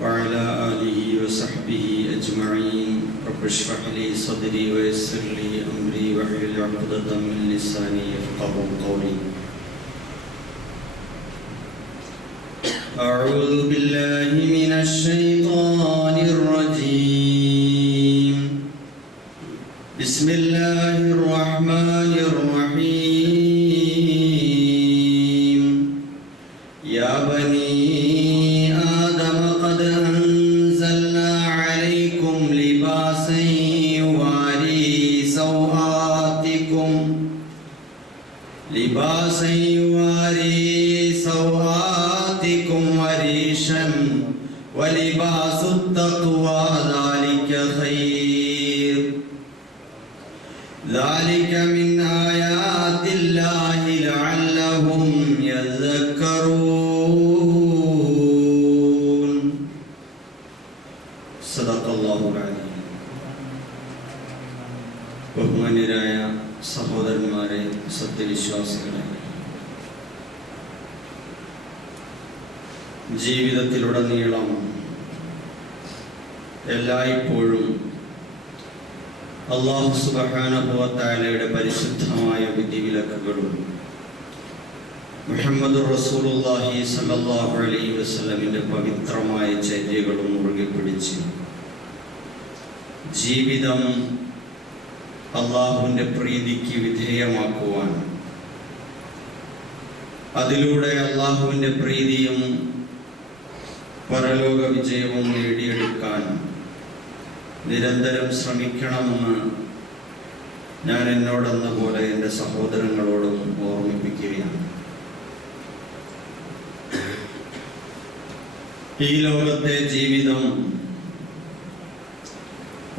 وعلى آله وصحبه أجمعين. رب اشرح لي صدري ويسر لي أمري واحلل عقدة من لساني يفقهوا قولي. أعوذ بالله من الشيطان الرجيم. بسم الله الرحمن الرحيم. يا بني آدم قد أنزلنا عليكم لباسا يواري سوآتكم وريشا ولباس التقوى ذلك خير. ذلك من آيات الله لعلهم يذكرون. صدق الله العظيم. ബഹുമാന്യരായ സഹോദരന്മാരെ, സത്യവിശ്വാസികളെ, ജീവിതത്തിലുടനീളം എല്ലായ്പ്പോഴും അല്ലാഹു സുബ്ഹാനഹു വ തആലയുടെ പരിശുദ്ധമായ വിധിവിലക്കുകളും മുഹമ്മദ് റസൂലുള്ളാഹി സ്വല്ലല്ലാഹു അലൈഹി വസല്ലമിന്റെ പവിത്രമായ ചര്യകളും മുറുകെ പിടിച്ച് ജീവിതം അല്ലാഹുവിന്റെ പ്രീതിക്ക് വിധേയമാക്കുവാൻ, അതിലൂടെ അല്ലാഹുവിന്റെ പ്രീതിയും പരലോക വിജയവും നേടിയെടുക്കാൻ നിരന്തരം ശ്രമിക്കണമെന്ന് ഞാൻ എന്നോടെന്ന പോലെ എൻ്റെ സഹോദരങ്ങളോടും ഓർമ്മിപ്പിക്കുകയാണ്. ഈ ലോകത്തെ ജീവിതം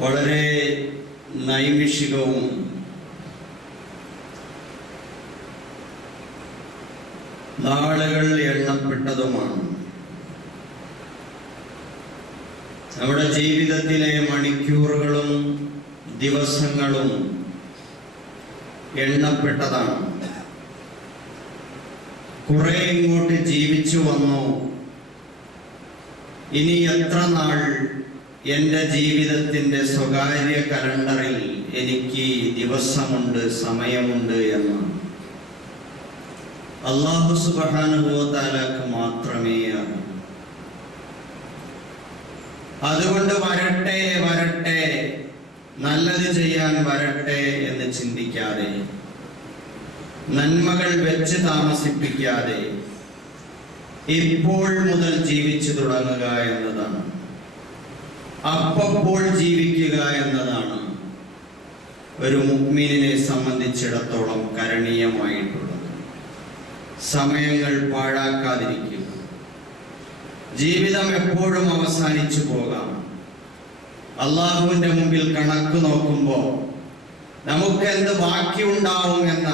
വളരെ നൈമിഷികവും നാളുകൾ എണ്ണപ്പെട്ടതുമാണ്. നമ്മുടെ ജീവിതത്തിലെ മണിക്കൂറുകളും ദിവസങ്ങളും എണ്ണപ്പെട്ടതാണ്. കുറെ ഇങ്ങോട്ട് ജീവിച്ചു വന്നു, ഇനി എത്ര നാൾ എൻ്റെ ജീവിതത്തിൻ്റെ സ്വകാര്യ കലണ്ടറിൽ എനിക്ക് ദിവസമുണ്ട്, സമയമുണ്ട് എന്ന് അല്ലാഹു സുബ്ഹാനഹു വ തആലക്ക് മാത്രമേ അറിയൂ. അതുകൊണ്ട് വരട്ടെ വരട്ടെ, നല്ലത് ചെയ്യാൻ വരട്ടെ എന്ന് ചിന്തിക്കാതെ, നന്മകൾ വെച്ച് താമസിപ്പിക്കാതെ ഇപ്പോൾ മുതൽ ജീവിച്ചു തുടങ്ങുക എന്നതാണ്, അപ്പോൾ ജീവിക്കുക എന്നതാണ് ഒരു മുഅ്മിനിനെ സംബന്ധിച്ചിടത്തോളം കരണീയമായിട്ടുള്ളത്. സമയങ്ങൾ പാഴാക്കാതിരിക്കുക. ജീവിതം എപ്പോഴും അവസാനിച്ചു പോകാം. അള്ളാഹുവിന്റെ മുമ്പിൽ കണക്ക് നോക്കുമ്പോൾ നമുക്ക് എന്ത് ബാക്കിയുണ്ടാവും എന്ന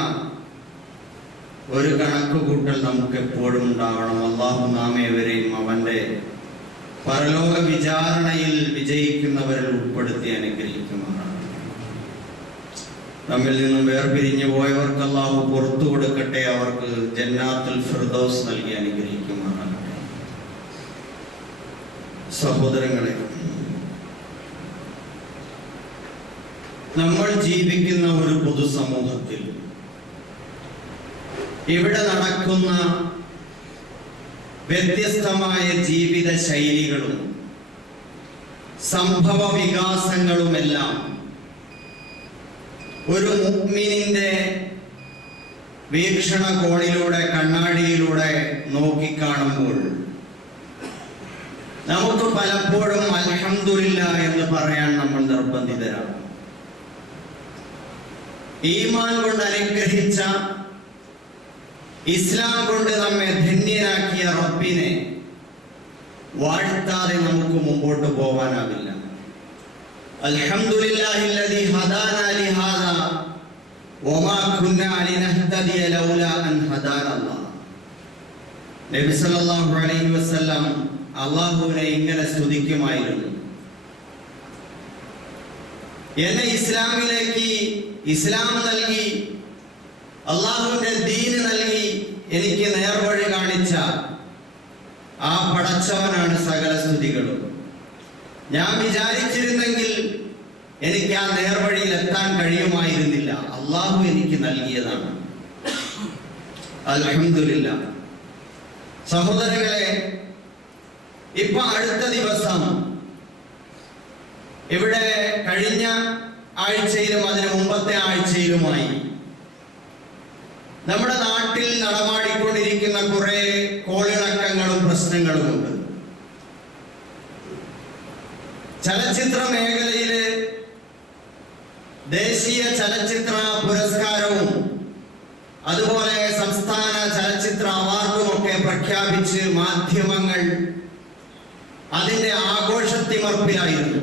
ഒരു കണക്ക് കൂട്ടൽ നമുക്ക് എപ്പോഴും ഉണ്ടാവണം. അള്ളാഹു നാം ഏവരെയും അവന്റെ പരലോക വിചാരണയിൽ വിജയിക്കുന്നവരിൽ ഉൾപ്പെടുത്തി അനുഗ്രഹിക്കുമാറാണ്. നമ്മിൽ നിന്നും വേർപിരിഞ്ഞു പോയവർക്ക് അള്ളാഹു പുറത്തു കൊടുക്കട്ടെ, അവർക്ക് ജന്നാത്തുൽ ഫിർദൗസ് നൽകി അനുഗ്രഹിക്കുമാറാകട്ടെ. സഹോദരങ്ങളെ, നമ്മൾ ജീവിക്കുന്ന ഒരു പൊതുസമൂഹത്തിൽ ഇവിടെ നടക്കുന്ന വ്യത്യസ്തമായ ജീവിത ശൈലികളും സംഭവ വികാസങ്ങളുമെല്ലാം ഒരു മുഅ്മിനിന്റെ വീക്ഷണകോണിലൂടെ, കണ്ണാടിയിലൂടെ നോക്കിക്കാണുമ്പോൾ നമുക്ക് പലപ്പോഴും അൽഹംദുലില്ലാഹ് എന്ന് പറയാൻ നമ്മൾ നിർബന്ധിതരാണ്. ഈമാൻ കൊണ്ട് അനുഗ്രഹിച്ച, ഇസ്ലാം കൊണ്ട് നമ്മെ ധന്യരാക്കിയ റബ്ബിനെ വാഴ്ത്താതെ നമുക്ക് മുമ്പോട്ട് പോകാനാവില്ല. അൽഹംദുലില്ലാഹില്ലദീ ഹദാനാ ലിഹാദാ വമാ കുന്നാ ലിനഹ്തദിയ ലൗലാ അൻ ഹദാനല്ലാഹ്. നബി സല്ലല്ലാഹു അലൈഹി വസല്ലം അല്ലാഹുവിനെ ഇങ്ങനെ സ്തുതിക്കുമായിരുന്നു: എന്നെ ഇസ്ലാമിലേക്ക് ഇസ്ലാം നൽകി, അള്ളാഹുവിന്റെ ദീന് നൽകി, എനിക്ക് നേർവഴി കാണിച്ച ആ പടച്ചവനാണ് സകല സ്തുതി പ്രതിസന്ധികളും. ഞാൻ വിചാരിച്ചിരുന്നെങ്കിൽ എനിക്ക് ആ നേർവഴിയിൽ എത്താൻ കഴിയുമായിരുന്നില്ല. അള്ളാഹു എനിക്ക് നൽകിയതാണ്. അൽഹംദുലില്ലാഹ്. സഹോദരങ്ങളെ, ഇപ്പൊ അടുത്ത ദിവസം ഇവിടെ കഴിഞ്ഞ ആഴ്ചയിലും അതിന് മുമ്പത്തെ ആഴ്ചയിലുമായി നമ്മുടെ നാട്ടിൽ നടമാടിക്കൊണ്ടിരിക്കുന്ന കുറെ കോളിളക്കങ്ങളും പ്രശ്നങ്ങളുമുണ്ട്. ചലച്ചിത്ര മേഖലയില് ദേശീയ ചലച്ചിത്ര പുരസ്കാരവും അതുപോലെ സംസ്ഥാന ചലച്ചിത്ര അവാർഡും ഒക്കെ പ്രഖ്യാപിച്ച് മാധ്യമങ്ങൾ അതിന്റെ ആഘോഷത്തിമർപ്പിലായിരുന്നു.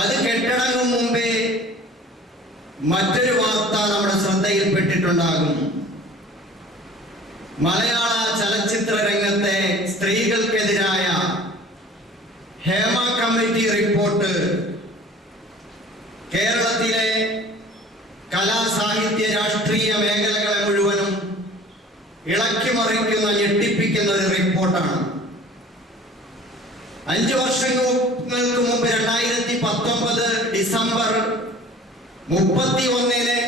അത് കെട്ടടങ്ങും മുമ്പേ മറ്റൊരു വാർത്ത നമ്മുടെ ശ്രദ്ധയിൽപ്പെട്ടിട്ടുണ്ടാകും. മലയാള ചലച്ചിത്ര രംഗത്തെ സ്ത്രീകൾക്കെതിരായ ഹേമ കമ്മിറ്റി റിപ്പോർട്ട് കേരളത്തിലെ കലാ സാഹിത്യ രാഷ്ട്രീയ മേഖലകളെ മുഴുവനും ഇളക്കിമറിക്കുന്ന ഞെട്ടിപ്പിക്കുന്ന ഒരു റിപ്പോർട്ടാണ്. 5 വർഷങ്ങൾക്ക് മുമ്പ് 2019 ഡിസംബർ 31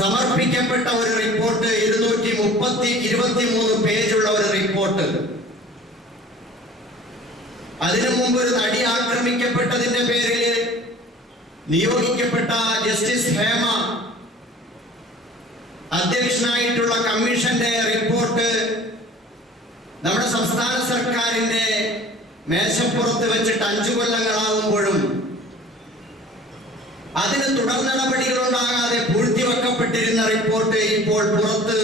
സമർപ്പിക്കപ്പെട്ട ഒരു റിപ്പോർട്ട്, 223 പേജുള്ള ഒരു റിപ്പോർട്ട്. അതിനു മുമ്പ് ഒരു നടി ആക്രമിക്കപ്പെട്ടതിന്റെ പേരിൽ നിയോഗിക്കപ്പെട്ട ജസ്റ്റിസ് ഹേമ അധ്യക്ഷനായിട്ടുള്ള കമ്മീഷന്റെ റിപ്പോർട്ട് നമ്മുടെ സംസ്ഥാന സർക്കാരിന്റെ മേശപ്പുറത്ത് വെച്ചിട്ട് 5 കൊല്ലങ്ങളാവുമ്പോഴും അതിന് തുടർ നടപടികൾ ഉണ്ടാകാതെ പൂഴ്ത്തിവെക്കപ്പെട്ടിരുന്ന റിപ്പോർട്ട് ഇപ്പോൾ പുറത്ത്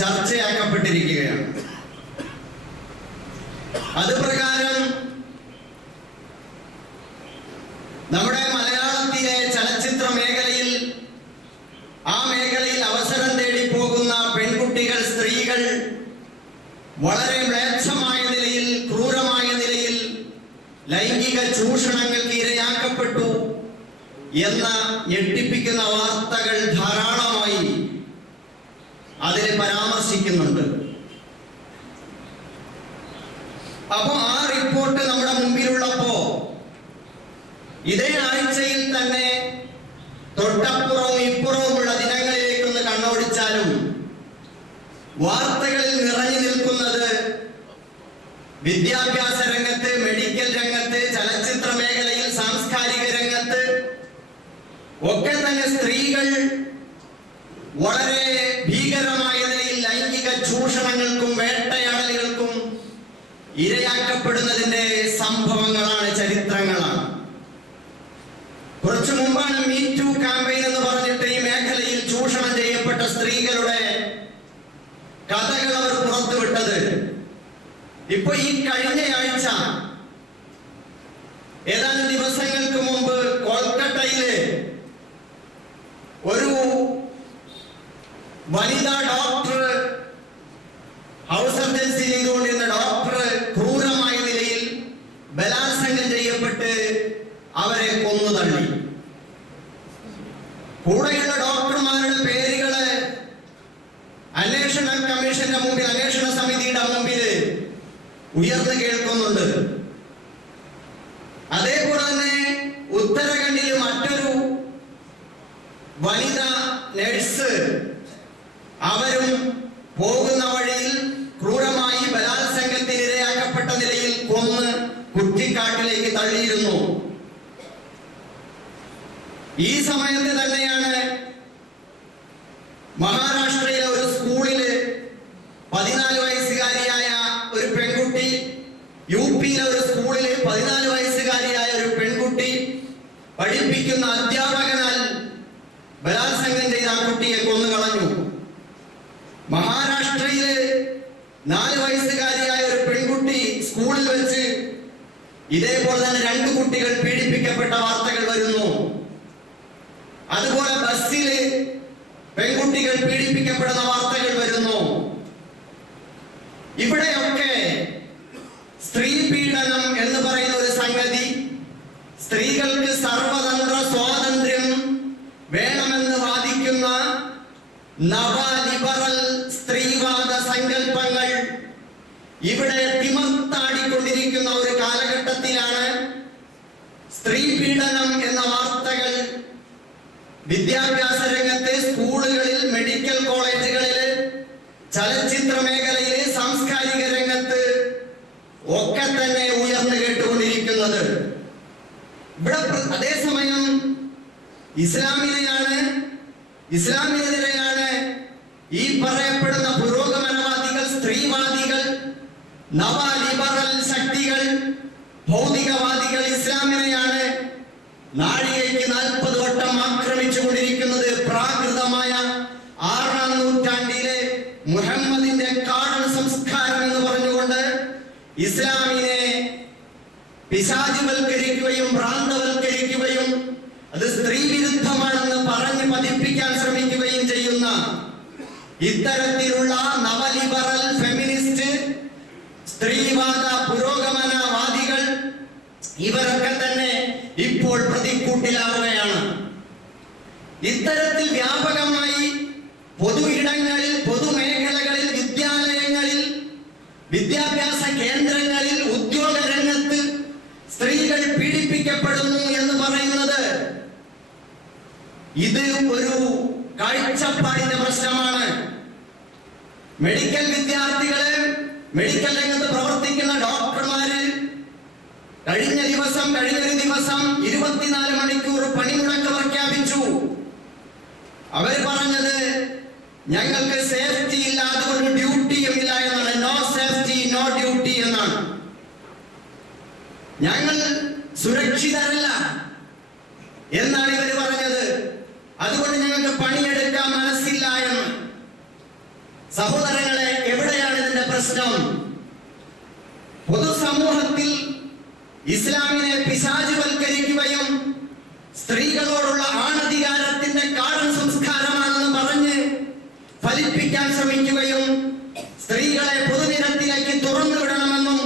ചർച്ചയാക്കപ്പെട്ടിരിക്കുകയാണ്. അത് പ്രകാരം നമ്മുടെ മലയാളത്തിലെ ചലച്ചിത്ര മേഖലയിൽ ആ മേഖലയിൽ അവസരം തേടി പോകുന്ന പെൺകുട്ടികൾ, സ്ത്രീകൾ വളരെ മ്ലേച്ഛമായ നിലയിൽ, ക്രൂരമായ നിലയിൽ ലൈംഗിക ചൂഷണങ്ങൾക്ക് ഇരയാക്കപ്പെട്ടു എന്ന ഞെട്ടിപ്പിക്കുന്ന വാർത്തകൾ ധാരാളമായി അതിൽ പരാമർശിക്കുന്നുണ്ട്. അപ്പോ ആ റിപ്പോർട്ട് നമ്മുടെ മുമ്പിലുള്ളപ്പോ ഇതേ ആഴ്ചയിൽ തന്നെ തൊട്ടപ്പുറവും ഇപ്പുറവുമുള്ള ദിനങ്ങളിലേക്കൊന്ന് കണ്ണോടിച്ചാലും വാർത്തകളിൽ നിറഞ്ഞു നിൽക്കുന്നത് വിദ്യാഭ്യാസ രംഗത്ത്, മെഡിക്കൽ രംഗത്ത്, ചലച്ചിത്ര മേഖലയിൽ, സാംസ്കാരിക രംഗത്ത് ഒക്കെ തന്നെ സ്ത്രീകൾ വളരെ ഭീകരമായ നിലയിൽ ലൈംഗിക ചൂഷണങ്ങൾക്കും വേട്ടയാടലുകൾക്കും ഇരയാക്കപ്പെടുന്നതിന്റെ സംഭവങ്ങളാണ്, ചരിത്രങ്ങളാണ്. കുറച്ചു മുമ്പാണ് മീ ടു ക്യാമ്പയിൻ എന്ന് പറഞ്ഞിട്ട് ഈ മേഖലയിൽ ചൂഷണം ചെയ്യപ്പെട്ട സ്ത്രീകളുടെ കഥകൾ അവർ പുറത്തുവിട്ടത്. ഇപ്പൊ ഈ കഴിഞ്ഞയാഴ്ച ഏതാനും ദിവസങ്ങൾക്ക് മുമ്പ് കൊൽക്കത്തയില് ഒരു വനിതാ ഡോക്ടർ, ഹൗസ് സർജൻസി ചെയ്തുകൊണ്ടിരുന്ന ഡോക്ടർ ക്രൂരമായ നിലയിൽ ബലാത്സംഗം ചെയ്യപ്പെട്ട് അവരെ കൊന്നുതള്ളി. കൂടെയുള്ള ഡോക്ടർമാരുടെ പേരുകള് അന്വേഷണ കമ്മീഷന്റെ മുമ്പിൽ, അന്വേഷണ സമിതിയുടെ മുമ്പിൽ ഉയർന്നു കേൾക്കുന്നുണ്ട്. അതേപോലെ തന്നെ ഉത്തരാഖണ്ഡിൽ മറ്റൊരു വനിതാ നഴ്സ്, അവരും പോകുന്ന വഴിയിൽ ക്രൂരമായി ബലാത്സംഗത്തിന് ഇരയാക്കപ്പെട്ട നിലയിൽ കൊന്ന് കുറ്റിക്കാട്ടിലേക്ക് തള്ളിയിരുന്നു. ഈ സമയത്ത് തന്നെയാണ് മഹാരാഷ്ട്രയിലെ ഒരു സ്കൂളില് 14 വയസ്സുകാരിയായ ഒരു പെൺകുട്ടി, യുപിയിലെ ഒരു സ്കൂളില് 14 വയസ്സുകാരിയായ ഒരു പെൺകുട്ടി പഠിപ്പിക്കുന്ന അധ്യാപകനാൽ ബലാത്സംഗം ചെയ്ത ആ കുട്ടിയെ കൊന്നുകളഞ്ഞു. മഹാരാഷ്ട്രയില് 4 വയസ്സുകാരിയായ ഒരു പെൺകുട്ടി സ്കൂളിൽ വെച്ച് ഇതേപോലെ തന്നെ 2 കുട്ടികൾ പീഡിപ്പിക്കപ്പെട്ട വാർത്തകൾ വരുന്നു. അതുപോലെ ബസ്സില് പെൺകുട്ടികൾ പീഡിപ്പിക്കപ്പെടുന്ന വാർത്തകൾ വരുന്നു. ഇവിടെയൊക്കെ സ്ത്രീ പീഡനം എന്ന് പറയുന്ന ഒരു സംഗതി, സ്ത്രീകൾക്ക് സർവതന്ത്ര സ്വാതന്ത്ര്യം വേണമെന്ന് വാദിക്കുന്ന നവ ലിബറൽ സ്ത്രീവാദ സങ്കല്പങ്ങൾ ഇവിടെ തിമർത്താടിക്കൊണ്ടിരിക്കുന്ന ഒരു കാലഘട്ടത്തിലാണ് സ്ത്രീ പീഡനം എന്ന വാർത്തകൾ വിദ്യാഭ്യാസ രംഗത്ത്, സ്കൂളുകളിൽ, മെഡിക്കൽ കോളേജുകളിൽ, ചലച്ചിത്ര മേഖലയിൽ, സാംസ്കാരിക രംഗത്ത് ഒക്കെ തന്നെ ഉയർന്നു കേട്ടുകൊണ്ടിരിക്കുന്നത്. ഇവിടെ അതേസമയം ഇസ്ലാമിനെതിരെയാണ് ഈ പറയപ്പെടുന്ന പുരോഗമനവാദികൾ, സ്ത്രീവാദികൾ, നവ ലിബറൽ ശക്തികൾ, ഭൗതികവാദികൾ ഇസ്ലാമിനെയാണ് നാഴികയ്ക്ക് 40 വട്ടം ആക്രമിച്ചുകൊണ്ടിരിക്കുന്നത്. പ്രാകൃതമായ 6-ാം നൂറ്റാണ്ടിലെ മുഹമ്മദിന്റെ കാടൻ സംസ്കാരം എന്ന് പറഞ്ഞുകൊണ്ട് ഇസ്ലാമിനെ പിശാചുവൽക്കരിക്കുകയും ഭ്രാന്തവൽക്കരിക്കുകയും അത് സ്ത്രീ വിരുദ്ധമാണെന്ന് പറഞ്ഞ് പതിപ്പിക്കാൻ ശ്രമിക്കുകയും ചെയ്യുന്ന ഇത്തരത്തിലുള്ള നവലിബറൽ, ഫെമിനിസ്റ്റ്, സ്ത്രീവാദ, പുരോഗമനവാദികൾ ഇവരൊക്കെ തന്നെ ഇപ്പോൾ പ്രതിക്കൂട്ടിലാവുകയാണ്. ഇത്തരത്തിൽ വ്യാപകമായി പൊതു ഇടങ്ങളിൽ, പൊതുമേഖലകളിൽ, വിദ്യാലയങ്ങളിൽ, വിദ്യാഭ്യാസ കേന്ദ്രങ്ങളിൽ, ഉദ്യോഗ രംഗത്ത് സ്ത്രീകൾ പീഡിപ്പിക്കപ്പെടുന്നു എന്ന് പറയുന്നത് ഇത് ഒരു കാഴ്ചപ്പാടിന്റെ പ്രശ്നമാണ്. മെഡിക്കൽ വിദ്യാർത്ഥികള്, മെഡിക്കൽ രംഗത്ത് പ്രവർത്തിക്കുന്ന ഡോക്ടർമാര് കഴിഞ്ഞൊരു ദിവസം 24 മണിക്കൂർ പണിമുടക്ക് പ്രഖ്യാപിച്ചു. അവർ പറഞ്ഞത് ഞങ്ങൾക്ക് സേഫ്റ്റി ഇല്ല, അതുകൊണ്ട് ഡ്യൂട്ടിയും ഇല്ല എന്നാണ്. നോ സേഫ്റ്റി നോ ഡ്യൂട്ടി എന്നാണ്. ഞങ്ങൾ സുരക്ഷിതരല്ല എന്നാണ് ഇവർ പറഞ്ഞത്. അതുകൊണ്ട് ഞങ്ങൾക്ക് പണിയെടുക്കാൻ മനസ്സില്ല എന്ന്. സഹോദരങ്ങളെ, എവിടെയാണ് ഇതിന്റെ പ്രശ്നം? പൊതുസമൂഹത്തിൽ ഇസ്ലാമിനെ പിശാചുവൽക്കരിക്കുകയും സ്ത്രീകളോടുള്ള ആണധികാരത്തിന്റെ കാടൻ സംസ്കാരമാണെന്ന് പറഞ്ഞ് ഫലിപ്പിക്കാൻ ശ്രമിക്കുകയും സ്ത്രീകളെ പൊതുനിരത്തിലേക്ക് തുറന്നു വിടണമെന്നും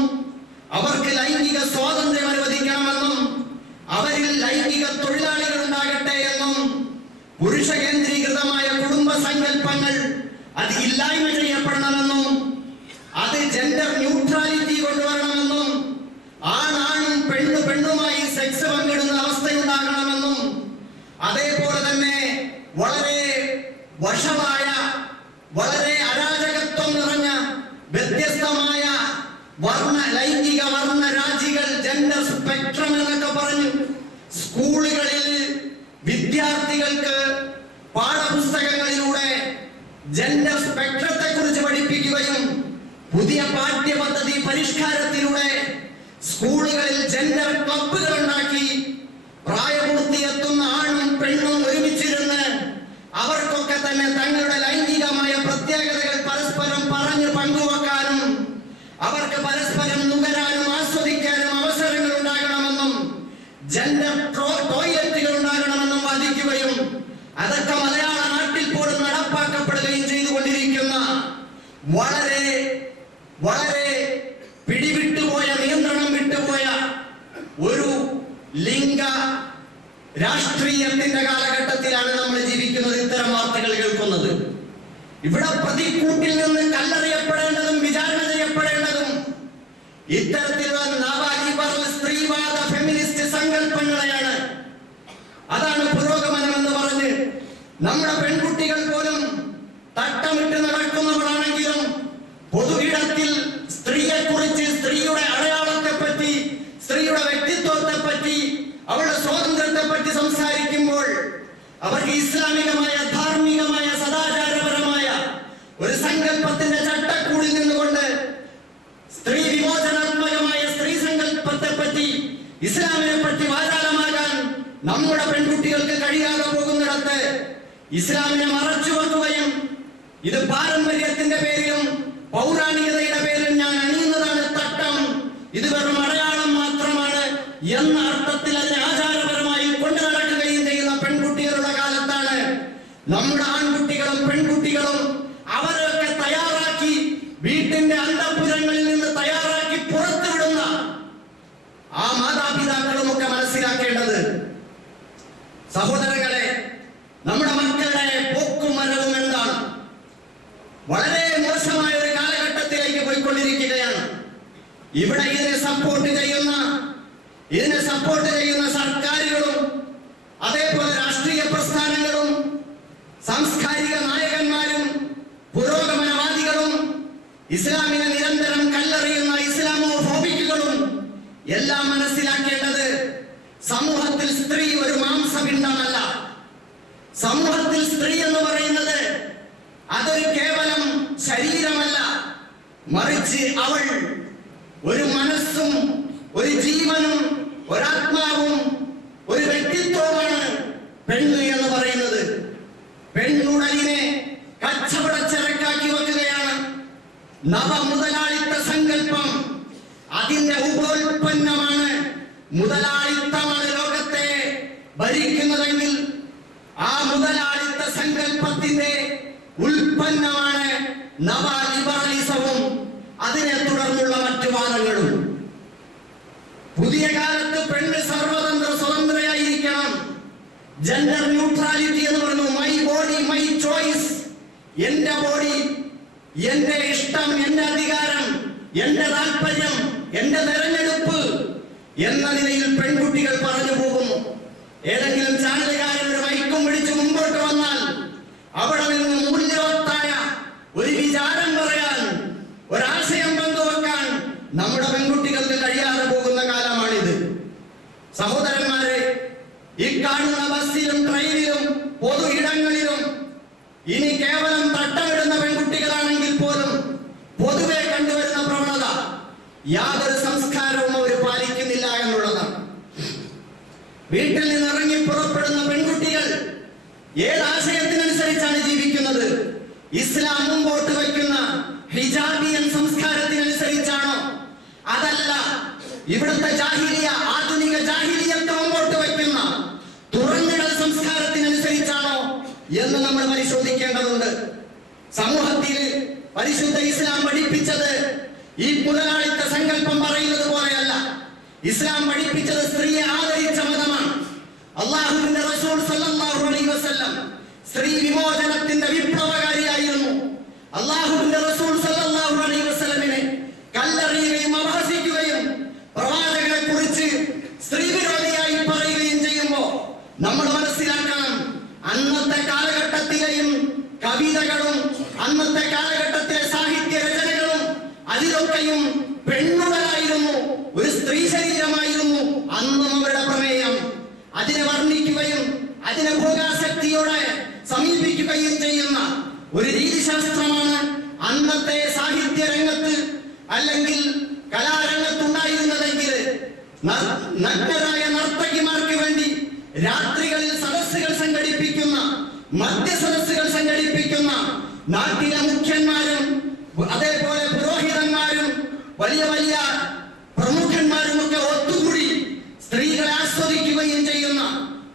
അവർക്ക് ലൈംഗിക സ്വാതന്ത്ര്യം അനുവദിക്കണമെന്നും അവരിൽ ലൈംഗിക തൊഴിലാളികൾ ഉണ്ടാകട്ടെ എന്നും പുരുഷ കേന്ദ്രീകൃതമായ കുടുംബ സങ്കല്പങ്ങൾ അത് ഇല്ലായ്മ ചെയ്യപ്പെടണമെന്നും അത് ജെൻഡർ ന്യൂട്രാലിറ്റി കൊണ്ടുവരണമെന്നും ആണാണും പെണ്ണുമായി സെക്സ് പങ്കിടുന്ന അവസ്ഥയുണ്ടാകണമെന്നും അതേപോലെ തന്നെ വളരെ വഷളായ, വളരെ അരാജകത്വം നിറഞ്ഞ വ്യത്യസ്തമായ ലൈംഗിക വർണ്ണ രാജികൾ, ജെൻഡർ സ്പെക്ട്രം എന്നൊക്കെ പറഞ്ഞു സ്കൂളുകളിൽ വിദ്യാർത്ഥികൾക്ക് പാഠപുസ്തകങ്ങളിലൂടെ ജെൻഡർ സ്പെക്ട്രത്തെ കുറിച്ച് പഠിപ്പിക്കുകയും പുതിയ പാഠ്യപദ്ധതി പരിഷ്കാരത്തിലൂടെ സ്കൂളുകളിൽ ജെൻഡർ ക്ലബ്ബുകൾ ഉണ്ടാക്കി പ്രായപൂർത്തിയെത്തുന്ന ആണും പെണ്ണും ഒരുമിച്ചിരുന്ന് അവർക്കൊക്കെ തന്നെ തങ്ങളുടെ ലൈംഗികമായ പ്രത്യേകതകൾ പരസ്പരം പറഞ്ഞു പങ്കുവെക്കാനും അവർക്ക് പരസ്പരം നുകരാനും ആസ്വദിക്കാനും അവസരങ്ങൾ ഉണ്ടാകണമെന്നും ജെൻഡർ ടോയ്ലറ്റുകൾ ഉണ്ടാകണമെന്നും വാദിക്കുകയും അതൊക്കെ മലയാള നാട്ടിൽ പോലും നടപ്പാക്കപ്പെടുകയും ചെയ്തുകൊണ്ടിരിക്കുന്ന വളരെ വളരെ പിടിവിട്ടുപോയ, നിയന്ത്രണം വിട്ടുപോയ ഒരു ലിംഗ രാഷ്ട്രീയത്തിന്റെ കാലഘട്ടത്തിലാണ് നമ്മൾ ജീവിക്കുന്നത്. ഇത്തരം വാർത്തകൾ കേൾക്കുന്നത് ഇവിടെ പ്രതിക്കൂട്ടിൽ നിന്ന് കല്ലെറിയപ്പെടേണ്ടതും വിചാരണ ചെയ്യപ്പെടേണ്ടതും ഇത്തരത്തിലുള്ള നവലിബറൽ, സ്ത്രീവാദ, ഫെമിനിസ്റ്റ് സങ്കല്പങ്ങളെയാണ്. അതാണ് പുരോഗമനം എന്ന് പറഞ്ഞ് നമ്മുടെ പെൺകുട്ടികൾ പോലും തട്ടമിട്ട് നടക്കുന്നവരാണെങ്കിലും പൊതു ഇടത്തിൽ സ്ത്രീയെക്കുറിച്ച്, സ്ത്രീയുടെ അടയാളത്തെ പറ്റി, സ്ത്രീയുടെ വ്യക്തിത്വത്തെ പറ്റി, അവളുടെ സ്വാതന്ത്ര്യത്തെ പറ്റി സംസാരിക്കുമ്പോൾ അവർക്ക് ഇസ്ലാമികമായ, ധാർമ്മികമായ, സദാചാരപരമായ ഒരു സങ്കല്പത്തിന്റെ ചട്ടക്കൂടിൽ നിന്നുകൊണ്ട് സ്ത്രീ വിമോചനാത്മകമായ സ്ത്രീ സങ്കല്പത്തെ പറ്റി, ഇസ്ലാമിനെ പറ്റി വാചാലമാകാൻ നമ്മുടെ പെൺകുട്ടികൾക്ക് കഴിയാതെ പോകുന്നിടത്ത് ഇസ്ലാമിനെ മറച്ചു വെക്കുകയും ഇത് പാരമ്പര്യത്തിന്റെ പേരിലും പൗരാണികതയുടെ പേരിലും ഞാൻ അണിയുന്നതാണ് തട്ടം, ഇത് വെറും അടയാളം മാത്രമാണ് എന്ന അർത്ഥത്തിൽ അതിനെ ആചാരപരമായി കൊണ്ടു നടക്കുകയും ചെയ്യുന്ന പെൺകുട്ടികളുടെ കാലത്താണ് നമ്മുടെ ആൺകുട്ടികളും പെൺകുട്ടികളും അവരൊക്കെ തയ്യാറാക്കി വീട്ടിന്റെ അന്തഃപുരങ്ങളിൽ നിന്ന് തയ്യാറാക്കി പുറത്തുവിടുന്ന ആ മാതാപിതാക്കളും ഒക്കെ മനസ്സിലാക്കേണ്ടത്. സഹോദരങ്ങളെ, നമ്മുടെ മക്കളുടെ പോക്കും വരവും എന്താണ്? വളരെ മോശമായ ഒരു കാലഘട്ടത്തിലേക്ക് പോയിക്കൊണ്ടിരിക്കുകയാണ്. ഇവിടെ ഇതിനെ സപ്പോർട്ട് ചെയ്യുന്ന സർക്കാരുകളും അതേപോലെ രാഷ്ട്രീയ പ്രസ്ഥാനങ്ങളും സാംസ്കാരിക നായകന്മാരും പുരോഗമനവാദികളും ഇസ്ലാമിനെ നിരന്തരം കല്ലെറിയുന്ന ഇസ്ലാമോഫോബിക്കുകളും എല്ലാം മനസ്സിലാക്കേണ്ടത് സമൂഹത്തിൽ സ്ത്രീ ഒരു മാംസപിണ്ഡമല്ല. സമൂഹത്തിൽ സ്ത്രീ എന്ന് പറയുന്നത് അതൊരു കേവലം ശരീരമല്ല, മറിച്ച് അവൾ ഒരു മനസ്സും ഒരു ജീവനും ഒരാത്മാവും ഒരു വ്യക്തിത്വമാണ് പെണ്ണ് എന്ന് പറയുന്നത്. പെണ്ണുടലിനെ കച്ചവടച്ചരക്കാക്കി വെക്കുകയാണ്. നവമുതലാളിത്ത സങ്കല്പം അതിന്റെ ഉപോൽപ്പന്നമാണ്. മുതലാളിത്തമാണ് ലോകത്തെ ഭരിക്കുന്നതെങ്കിൽ ആ മുതലാളിത്ത സങ്കല്പത്തിന്റെ ഉൽപ്പന്നമാണ് നവ ലിബറലിസവും അതിനെ തുടർന്നുള്ള മറ്റു വാദങ്ങളും. പുതിയ കാലത്ത് പെണ്ണ് സ്വതന്ത്രയായിരിക്കണം. ജെൻഡർ ന്യൂട്രാലിറ്റി എന്ന് പറഞ്ഞു. മൈ ബോഡി മൈ ചോയ്സ്, എന്റെ ബോഡി, എന്റെ ഇഷ്ടം, എന്റെ അധികാരം, എന്റെ താല്പര്യം, എന്റെ തെരഞ്ഞെടുപ്പ് എന്ന നിലയിൽ പെൺകുട്ടികൾ പറഞ്ഞു പോകുന്നു. ഏതെങ്കിലും ചാനലുകാരൻ ഒരു മൈക്കും പിടിച്ച് മുമ്പോട്ട് വന്നാൽ അവിടെ നിന്ന് മൂല്യവത്തായ ഒരു വിചാരം പറയാൻ, ഒരാശയം പങ്കുവെക്കാൻ നമ്മുടെ പെൺകുട്ടികൾക്ക് കഴിയാതെ പോകുന്ന കാലമാണിത്. സഹോദരന്മാരെ, ഈ കാണുന്ന ബസ്സിലും ട്രെയിനിലും പൊതു ഇടങ്ങളിലും ഇനി കേവലം തട്ടമിടുന്ന പെൺകുട്ടികളാണെങ്കിൽ പോലും പൊതുവെ കണ്ടുവരുന്ന പ്രവണത യാതൊരു സംസ്കാരവും അവർ പാലിക്കുന്നില്ല എന്നുള്ളതാണ്. വീട്ടിൽ നിന്ന് ഇറങ്ങി പുറപ്പെടുന്ന പെൺകുട്ടികൾ ഏതാശയത്തിനനുസരിച്ചാണ് ജീവിക്കുന്നത്? ഇസ്ലാം മുമ്പോട്ട് വയ്ക്കുന്ന ഹിജാബിയൻ സംസ്കാരത്തിനനുസരിച്ചാണോ? അതല്ല, ഇവിടുത്തെ ജാഹിലിയ, ആധുനിക ജാഹിലിയത്തെ മുമ്പോട്ട് വയ്ക്കുന്ന തുറന്നിടൽ സംസ്കാരത്തിനനുസരിച്ചാണോ എന്ന് നമ്മൾ പരിശോധിക്കേണ്ടതുണ്ട്. സമൂഹത്തിൽ പരിശുദ്ധ ഇസ്ലാം പഠിപ്പിച്ചത് ഈ മുതലാളിത്ത സങ്കല്പം പറയുന്നത് പോലെയല്ല. ഇസ്ലാം പഠിപ്പിച്ചത് സ്ത്രീയെ ആദരിച്ച മതമാണ്. അല്ലാഹുവിന്റെ റസൂൽ സല്ലല്ലാഹു അലൈഹി വസല്ലം സ്ത്രീ വിമോചനത്തിന്റെ വിപ്ലവകാരിയായിരുന്നു. അല്ലാഹുവിന്റെ റസൂൽ സല്ലല്ലാഹു അലൈഹി വസല്ലമിനെ കല്ലെറിയുകയും അപഹസിക്കുകയും പ്രവാചകനെ കുറിച്ച് സ്ത്രീ വിരോധിയായി പറയുകയും ചെയ്യുമ്പോൾ നമ്മൾ മനസ്സിലാക്കണം, അന്നത്തെ കാലഘട്ടത്തിലെയും കവിതകളും അന്നത്തെ കാലഘട്ടത്തിലെ സാഹിത്യ രചനകളും അതിലൊക്കെയും പെണ്ണുകളായിരുന്നു, ഒരു സ്ത്രീ ശരീരമായിരുന്നു അന്നും അവരുടെ പ്രമേയം. അതിനെ വർണ്ണിക്കുകയും അതിനെ ഭോഗാസക്തിയോടെ സമീപിക്കുകയും ചെയ്യുന്ന ഒരു രീതിശാസ്ത്രമാണ് അന്നത്തെ സാഹിത്യ രംഗത്ത് അല്ലെങ്കിൽ കലാരംഗത്തുണ്ടായിരുന്നതെങ്കിൽ നഗ്നരായ നർത്തകിമാർക്ക് വേണ്ടി രാത്രികളിൽ സദസ്സുകൾ സംഘടിപ്പിക്കുന്ന, മദ്യസദസ്സുകൾ സംഘടിപ്പിക്കുന്ന നാട്ടിലെ മുഖ്യന്മാരും അതേപോലെ പുരോഹിതന്മാരും വലിയ വലിയ പ്രമുഖന്മാരും ഒക്കെ ഒത്തുകൂടി സ്ത്രീകളെ ആസ്വദിക്കുകയും ചെയ്യുന്ന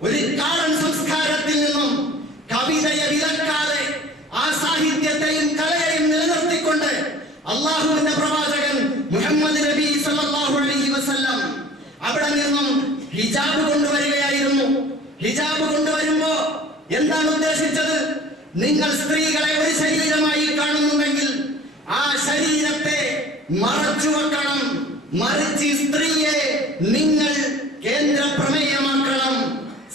ഒരു കാടൻ സംസ്കാരത്തിൽ നിന്നും കവിതയെ വിലക്കാതെ ആ സാഹിത്യത്തെയും കലയെയും നിലനിർത്തിക്കൊണ്ട് അള്ളാഹുവിന്റെ പ്രവാചകൻ മുഹമ്മദ് നബി സല്ലല്ലാഹു അലൈഹി വസല്ലം അവിടെ നിന്നും ഹിജാബ് കൊണ്ടുവരികയായിരുന്നു. ഹിജാബ് കൊണ്ടുവരുമ്പോ എന്താണ് ഉദ്ദേശിച്ചത്? നിങ്ങൾ സ്ത്രീകളെ ഒരു ശരീരമായി കാണുന്നുണ്ടെങ്കിൽ ആ ശരീരത്തെ മറച്ചു വെക്കണം, മറിച്ച് സ്ത്രീയെ നിങ്ങൾ കേന്ദ്ര പ്രമേയമാക്കണം.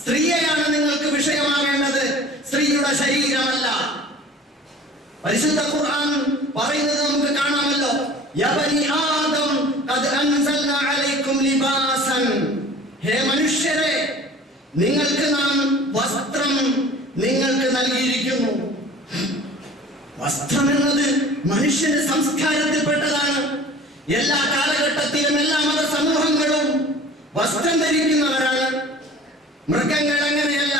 സ്ത്രീയെയാണ് നിങ്ങൾക്ക് വിഷയമാകേണ്ടത്, സ്ത്രീയുടെ ശരീരമല്ല. പരിശുദ്ധ ഖുർആൻ പറയുന്നത് നമുക്ക് കാണാമല്ലോ, യാ ബനി ആദം ഖദ് അൻസൽനാ അലൈക്കും ലിബാസൻ, ഹേ മനുഷ്യരെ, നിങ്ങൾക്ക് നാം വസ്ത്രം നിങ്ങൾക്ക് നൽകിയിരിക്കുന്നു. വസ്ത്രം എന്നത് മനുഷ്യന്റെ സംസ്കാരത്തിൽപ്പെട്ടതാണ്. എല്ലാ കാലഘട്ടത്തിലും എല്ലാ മത സമൂഹങ്ങളും വസ്ത്രം ധരിക്കുന്നവരാണ്. മൃഗങ്ങൾ അങ്ങനെയല്ല,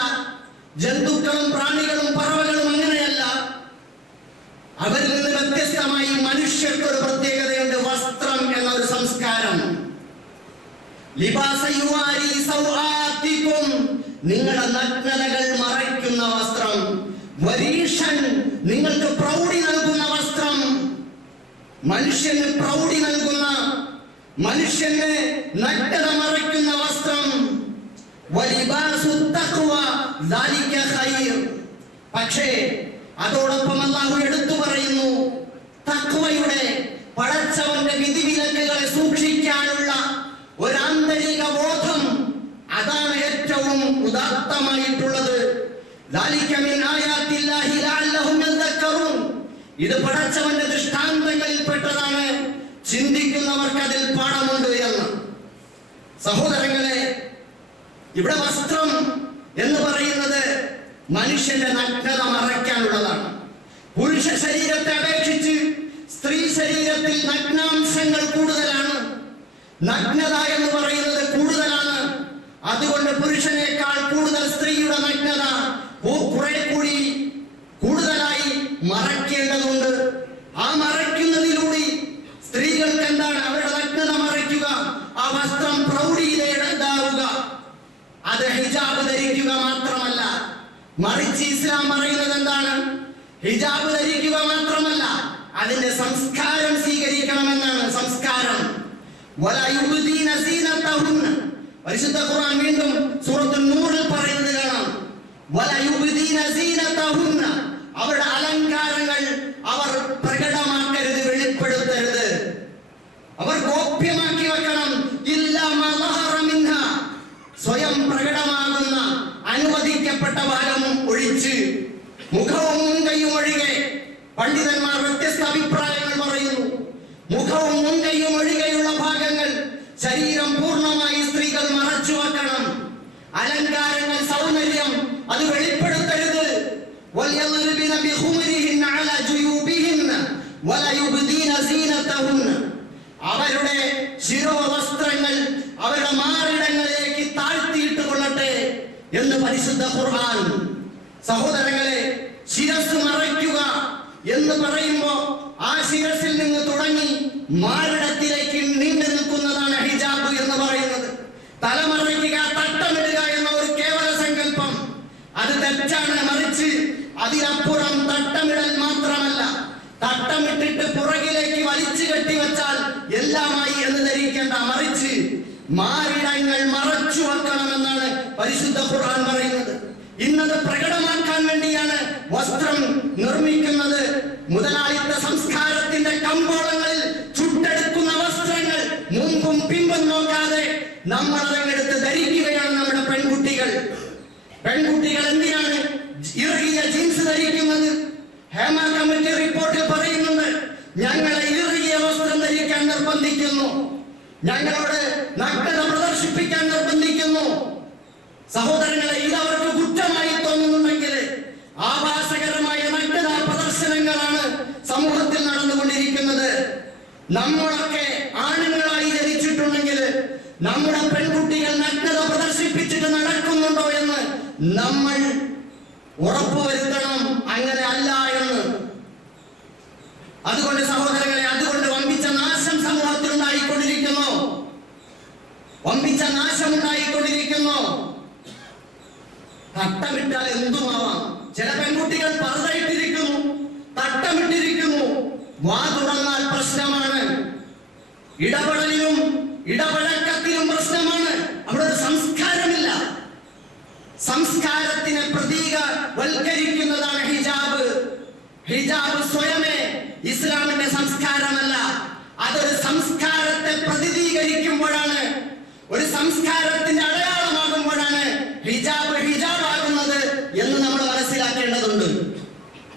ജന്തുക്കളും പ്രാണികളും പറവകളും അങ്ങനെയല്ല. അവരിൽ നിന്ന് വ്യത്യസ്തമായി മനുഷ്യർക്ക് ഒരു പ്രത്യേകതയുണ്ട്, വസ്ത്രം എന്ന ഒരു സംസ്കാരം. ലിബാസയുവാരി സൗആതികും, നിങ്ങളുടെ നഗ്നതകൾ മറയ്ക്കുന്ന വസ്ത്രം. വരീഷൻ, നിങ്ങൾക്ക് പ്രൗഢി നൽകുന്ന വസ്ത്രം. മനുഷ്യന് പ്രൗഢി നൽകുന്ന, മനുഷ്യന് നഗ്നത മറയ്ക്കുന്ന വസ്ത്രം. വലിബാസു തഖ്വ ദാലിക ഖൈർ. പക്ഷേ അതോടൊപ്പം അല്ലാഹു എടുത്തു പറയുന്നു, തഖ്വയുടെ, പടച്ചവന്റെ വിധിവിലക്കുകളെ ഏറ്റവും ഉദാത്തമായിട്ടുള്ളത്. ഇത് പടച്ചവന്റെ ദൃഷ്ടാന്തങ്ങളിൽപ്പെട്ടതാണ്, ചിന്തിക്കുന്നവർക്ക് അതിൽ പാഠമുണ്ട് എന്ന്. സഹോദരങ്ങളെ, ഇവിടെ വസ്ത്രം എന്ന് പറയുന്നത് മനുഷ്യന്റെ നഗ്നത മറയ്ക്കാനുള്ളതാണ്. പുരുഷ ശരീരത്തെ അപേക്ഷിച്ച് സ്ത്രീ ശരീരത്തിൽ നഗ്നാംശങ്ങൾ കൂടുതലാണ്. നഗ്നത എന്ന് പറയുന്നത് കൂടുതലാണ്. അതുകൊണ്ട് പുരുഷനേക്കാൾ കൂടുതൽ സ്ത്രീയുടെ നഗ്നത കുറെ കൂടി കൂടുതലായി മറയ്ക്കേണ്ടതുണ്ട്. ആ മറയ്ക്കുന്നതിലൂടെ സ്ത്രീകൾക്ക് എന്താണ് അവരുടെ നഗ്നത മറയ്ക്കുക, ആ വസ്ത്രം പ്രൗഢിയിലേണ്ടാവുക. അത് ഹിജാബ് ധരിക്കുക മാത്രമല്ല, മറിച്ച് ഇസ്ലാം പറയുന്നത് എന്താണ്? ഹിജാബ് ധരിക്കുക മാത്രമല്ല, അതിന്റെ സംസ്കാരം സ്വീകരിക്കണമെന്നാണ്. സംസ്കാരം. പരിശുദ്ധ ഖുർആൻ വീണ്ടും സൂറത്തുൽ നൂറിൽ പറയുന്നത് കാണാം. അവരുടെ അലങ്കാരങ്ങൾ അവർ പ്രകടമാക്കരുത്, വെളിപ്പെടുത്തരുത്, അവർ ഗോപ്യമാക്കി വെക്കണം. സ്വയം പ്രകടമാകുന്ന അനുവദിക്കപ്പെട്ട ഭാഗം ഒഴിച്ച്, മുഖവും മുൻകൈയും ഒഴികെ. പണ്ഡിതന്മാർ വ്യത്യസ്ത അഭിപ്രായങ്ങൾ പറയുന്നു. മുഖവും മുൻകൈയും ഒഴികെയുള്ള ഭാഗങ്ങൾ ശരീരം പൂർണ്ണമായി സ്ത്രീകൾ മറച്ചു വെക്കണം. അലങ്കാരങ്ങൾ, സൗന്ദര്യം അത് വെളിപ്പെടുത്തരുത്. അവരുടെ ശിരോവസ്ത്രങ്ങൾ അവരുടെ മാറിടങ്ങളിലേക്ക് താഴ്ത്തിയിട്ട് കൊള്ളട്ടെ എന്ന് പരിശുദ്ധ ഖുർആൻ. സഹോദരങ്ങളെ, ശിരസ് മറയ്ക്കുക എന്ന് പറയുമ്പോ ആ ശിരസിൽ നിന്ന് തുടങ്ങി മാറിടത്തിലേക്ക് നീണ്ടു നിൽക്കുന്നതാണ് ഹിജാബ് എന്ന് പറയുന്നത്. തലമറയ്ക്കുക, തട്ടമിടുക എന്ന ഒരു കേവല സങ്കല്പം അത് തെറ്റാണ്. മറിച്ച് അതിനപ്പുറം തട്ടമിടൽ മാത്രമല്ല, തട്ടമിട്ടിട്ട് പുറകിലേക്ക് വലിച്ചു കെട്ടിവെച്ചാൽ എല്ലാമായി എന്ന് ധരിക്കേണ്ട. മറിച്ച് മാറിടങ്ങൾ മറച്ചു വെക്കണമെന്നാണ് പരിശുദ്ധ ഖുർആൻ പറയുന്നത്. ഇന്നത് പ്രകടമാക്കാൻ വേണ്ടിയാണ് വസ്ത്രം നിർമ്മിക്കുന്നത്. മുതലാളിത്ത സംസ്കാരത്തിന്റെ കമ്പോളങ്ങളിൽ ചുട്ടെടുക്കുന്ന വസ്ത്രങ്ങൾ മുമ്പും പിമ്പും നോക്കാതെ നമ്മൾ അതങ്ങെടുത്ത് ധരിക്കുകയാണ് നമ്മുടെ പെൺകുട്ടികൾ. പെൺകുട്ടികൾ എന്തിനാണ് ഇറുകിയ ജീൻസ് ധരിക്കുന്നത്? ഹേമ കമ്മിറ്റി റിപ്പോർട്ടിൽ പറയുന്നുണ്ട്, ഞങ്ങളെ ഇറുകിയ വസ്ത്രം ധരിക്കാൻ നിർബന്ധിക്കുന്നു, ഞങ്ങളോട് നഗ്നത പ്രദർശിപ്പിക്കാൻ നിർബന്ധിക്കുന്നു. സഹോദരങ്ങളെ, ഇതവർക്ക് കുറ്റമായി തോന്നുന്നുണ്ടെങ്കിൽ ആഭാസകരമായ നഗ്നതാ പ്രദർശനങ്ങളാണ് സമൂഹത്തിൽ നടന്നുകൊണ്ടിരിക്കുന്നത്. നമ്മളൊക്കെ ആണുങ്ങളായി ജനിച്ചിട്ടുണ്ടെങ്കിൽ നമ്മുടെ പെൺകുട്ടികൾ നഗ്നത പ്രദർശിപ്പിച്ചിട്ട് നടക്കുന്നുണ്ടോ എന്ന് നമ്മൾ ഉറപ്പുവരുത്തണം. അങ്ങനെ അല്ല എന്ന്. അതുകൊണ്ട് സഹോദരങ്ങളെ, അതുകൊണ്ട് വമ്പിച്ച നാശം സമൂഹത്തിൽ ഉണ്ടായിക്കൊണ്ടിരിക്കുന്നു. വമ്പിച്ച നാശം ഉണ്ടായിക്കൊണ്ടിരിക്കുന്നു. തട്ടമിട്ടാൽ എന്തുമാവാം. ചില പെൺകുട്ടികൾ പർദ്ദയിട്ടിരിക്കുന്നു, തട്ടമിട്ടിരിക്കുന്നു. വാ തുറന്നാൽ പ്രശ്നമാണ്. ഇടപെടലിലും ഇടപഴക്കത്തിലും പ്രശ്നമാണ്. അവിടെ ഒരു സംസ്കാരമില്ല. സംസ്കാരത്തിനെ പ്രതീകവൽക്കരിക്കുന്നതാണ് ഹിജാബ്. ഹിജാബ് സ്വയമേ ഇസ്ലാമിന്റെ സംസ്കാരമല്ല. അതൊരു സംസ്കാരത്തെ പ്രതിനിധീകരിക്കുമ്പോഴാണ്, ഒരു സംസ്കാരത്തിന്റെ അടയാളമാകുമ്പോഴാണ് ഹിജാബ് ഹിജാബാകുന്നത് എന്ന് നമ്മൾ മനസ്സിലാക്കേണ്ടതുണ്ട്.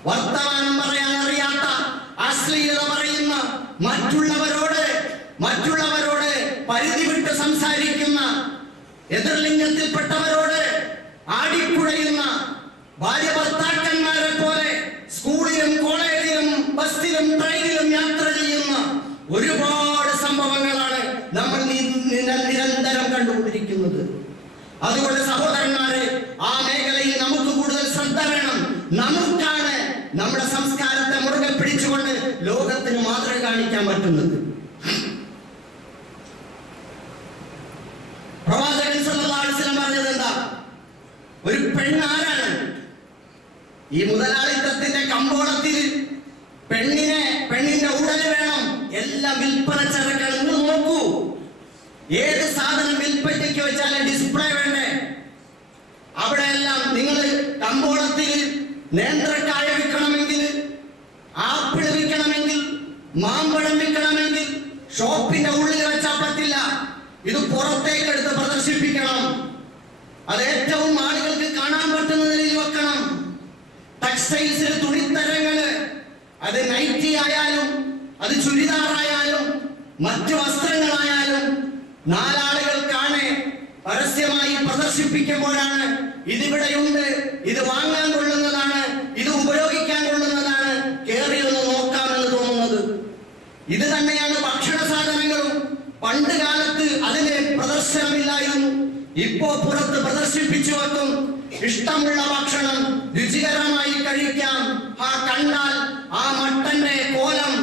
വർത്തമാനം പറയാൻ അറിയാത്ത, അശ്ലീലത പറയുന്ന, മറ്റുള്ളവരോട് പരിധി വിട്ട് സംസാരിക്കുന്ന, എതിർലിംഗത്തിൽപ്പെട്ടവരോട് ആടിക്കുഴയുന്ന ഭാര്യ ഭർത്താക്കന്മാരെ പോലെ സ്കൂളിലും കോളേജിലും ബസ്സിലും ട്രെയിനിലും യാത്ര ചെയ്യുന്ന ഒരുപാട് സംഭവങ്ങളാണ് നമ്മൾ നിരന്തരം കണ്ടുകൊണ്ടിരിക്കുന്നത്. അതുകൊണ്ട് സഹോദരന്മാരെ, ആ മേഖലയിൽ നമുക്ക് കൂടുതൽ ശ്രദ്ധ വേണം. നമുക്കാണ് നമ്മുടെ സംസ്കാരത്തെ മുറുകെ പിടിച്ചുകൊണ്ട് ലോകത്തിന് മാതൃക കാണിക്കാൻ പറ്റുന്നത്. പ്രവാചകൻ സല്ലല്ലാഹു അലൈഹി വസല്ലം പറഞ്ഞത് എന്താ? ഒരു പെണ്ണാരാണ്? ഈ മുതലാളിത്തത്തിന്റെ കമ്പോളത്തിൽ പെണ്ണിന്റെ ഉടല് വേണം. എല്ലാ വിൽപ്പന ചരക്കുകൾ നിങ്ങൾ നോക്കൂ. ഏത് സാധനം വിൽപ്പനയ്ക്ക് വെച്ചാലും ഡിസ്പ്ലേ വേണ്ടേ? അവിടെയെല്ലാം നിങ്ങൾ കമ്പോളത്തിൽ നേന്ത്രക്കായ വിൽക്കണമെങ്കിൽ, ആപ്പിൾ വിൽക്കണമെങ്കിൽ, മാമ്പഴം വിൽക്കണമെങ്കിൽ ഷോപ്പിന്റെ ഉള്ളിൽ വെച്ചാൽ പറ്റില്ല. ഇത് പുറത്തേക്ക് എടുത്ത് പ്രദർശിപ്പിക്കണം. അത് ഏറ്റവും ആളുകൾക്ക് കാണാൻ പറ്റുന്ന നിലയിൽ വെക്കണം. ടെക്സ്റ്റൈൽസിൽ തുണിത്തരങ്ങള്, അത് നൈറ്റി ആയാലും അത് ചുരിദാറായാലും മറ്റു വസ്ത്രങ്ങളായാലും നാലാളുകൾ കാണെ പരസ്യമായി പ്രദർശിപ്പിക്കുമ്പോഴാണ് ഇതിവിടെയുണ്ട്, ഇത് വാങ്ങാൻ കൊള്ളുന്നതാണ്, ഇത് ഉപയോഗിക്കാൻ കൊള്ളുന്നതാണ്, കേറിയൊന്ന് നോക്കാമെന്ന് തോന്നുന്നത്. ഇത് തന്നെയാണ് ഭക്ഷണ സാധനങ്ങളും. പണ്ട് കാലത്ത് അതിന് പ്രദർശനമില്ലായിരുന്നു. ഇപ്പോ പുറത്ത് പ്രദർശിപ്പിച്ചു വെക്കും. ഇഷ്ടമുള്ള ഭക്ഷണം രുചികരമായി കഴിക്കാം. ആ കണ്ടാൽ ആ മട്ടന്റെ കോലം,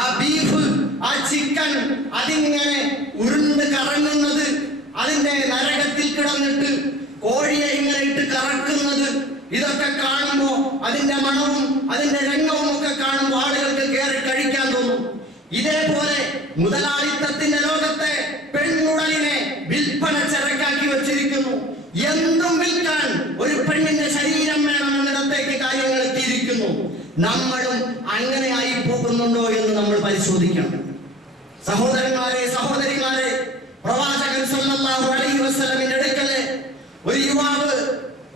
ആ ബീഫ്, ആ ചിക്കൻ അതിങ്ങനെ ഉരുണ്ട് കറങ്ങുന്നത്, അതിന്റെ നരകത്തിൽ കിടന്നിട്ട് കോഴിയെ ഇങ്ങനെ ഇട്ട് കറക്കുന്നത്, ഇതൊക്കെ കാണുമ്പോ അതിന്റെ മണവും അതിന്റെ രംഗവും ഒക്കെ കാണുമ്പോൾ ആളുകൾക്ക് കയറി കഴിക്കാൻ തോന്നും. ഇതേപോലെ മുതലാളിത്തത്തിന്റെ ലോകത്തെ പെണ്ണുടലിനെ വിൽപ്പന ചരക്കാക്കി വെച്ചിരിക്കുന്നു. എന്തും വിൽക്കാൻ ഒരു പെണ്ണിന്റെ ശരീരം വേണമെന്നിടത്തേക്ക് കാര്യങ്ങൾ എത്തിയിരിക്കുന്നു. നമ്മളും അങ്ങനെയായി പോകുന്നുണ്ടോ എന്ന് നമ്മൾ പരിശോധിക്കണം. സഹോദരന്മാരെ, സഹോദരിമാരെ, പ്രവാചകൻ സല്ലല്ലാഹു അലൈഹി വസല്ലമിന്റെ അടുക്കല് ഒരു യുവാവ്,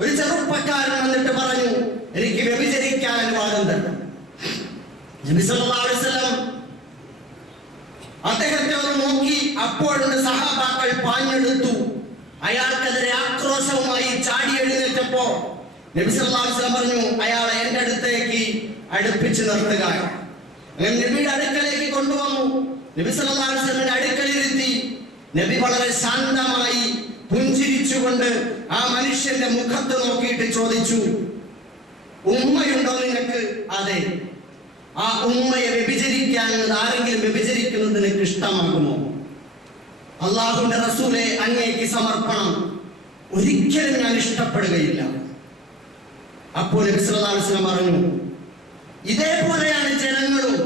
ഒരു ചെറുപ്പക്കാരൻ വന്നിട്ട് പറഞ്ഞു, എനിക്ക് വ്യഭിചരിക്കാൻ അനുവാദം തരണം. നബി സല്ലല്ലാഹു അലൈഹി വസല്ലം അദ്ദേഹത്തെ ഒന്ന് നോക്കി. അപ്പോഴുണ്ട് സഹാബാക്കൾ പാഞ്ഞെടുത്തു. അയാൾക്കെതിരെ ആക്രോശവുമായി ചാടി എഴുന്നേറ്റപ്പോ നബി സല്ലല്ലാഹു അലൈഹി വസല്ലം പറഞ്ഞു, അയാളെ എന്റെ അടുത്തേക്ക് അടുപ്പിച്ച് നിർത്തുക. അങ്ങനെ നബിയുടെ അടുക്കലേക്ക് കൊണ്ടുവന്നു. നബി സല്ലല്ലാഹു അലൈഹി വസല്ലമിന്റെ അടുക്കലിരുത്തി. നബി വളരെ ശാന്തമായി പുഞ്ചിരിച്ചുകൊണ്ട് ആ മനുഷ്യന്റെ മുഖത്ത് നോക്കിയിട്ട് ചോദിച്ചു, ഉമ്മയുണ്ടോ നിനക്ക്? അതെ. ആ ഉമ്മയെ വ്യഭിചരിക്കാൻ ആരെങ്കിലും വ്യഭിചരിക്കുന്നത് നിനക്ക് ഇഷ്ടമാകുമോ? അല്ലാഹുവിന്റെ റസൂലേ, അങ്ങേക്ക് സമർപ്പണം, ഒരിക്കലും ഞാൻ ഇഷ്ടപ്പെടുകയില്ല. അപ്പോൾ നബി സല്ലല്ലാഹു അലൈഹി വസല്ലം പറഞ്ഞു, ഇതേപോലെയാണ് ജനങ്ങളും.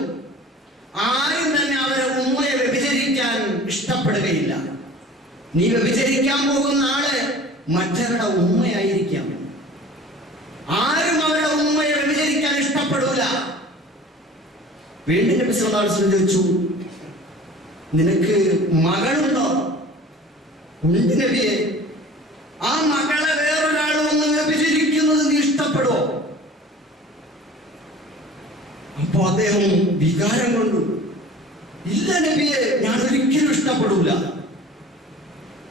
ആരും തന്നെ അവരെ ഉമ്മയെ വ്യഭിചരിക്കാൻ ഇഷ്ടപ്പെടുകയില്ല. നീ വ്യഭിചരിക്കാൻ പോകുന്ന ആള് മറ്റവരുടെ ഉമ്മയായിരിക്കാം. ആരും അവരുടെ ഉമ്മയെ വ്യഭിചരിക്കാൻ ഇഷ്ടപ്പെടൂല. വീണ്ടും നബി സല്ലല്ലാഹു അലൈഹി വസല്ലം ചോദിച്ചു, നിനക്ക് മകളുണ്ടോ? ഉണ്ട് നബിയെ. ആ മകളെ വേറൊരാൾ വന്ന് വ്യഭിചരിക്കുന്നത് നീ ഇഷ്ടപ്പെടുവോ? അപ്പൊ അദ്ദേഹം വികാരം കൊണ്ടു, ഇല്ല നബിയെ, ഞാൻ ഒരിക്കലും ഇഷ്ടപ്പെടൂല.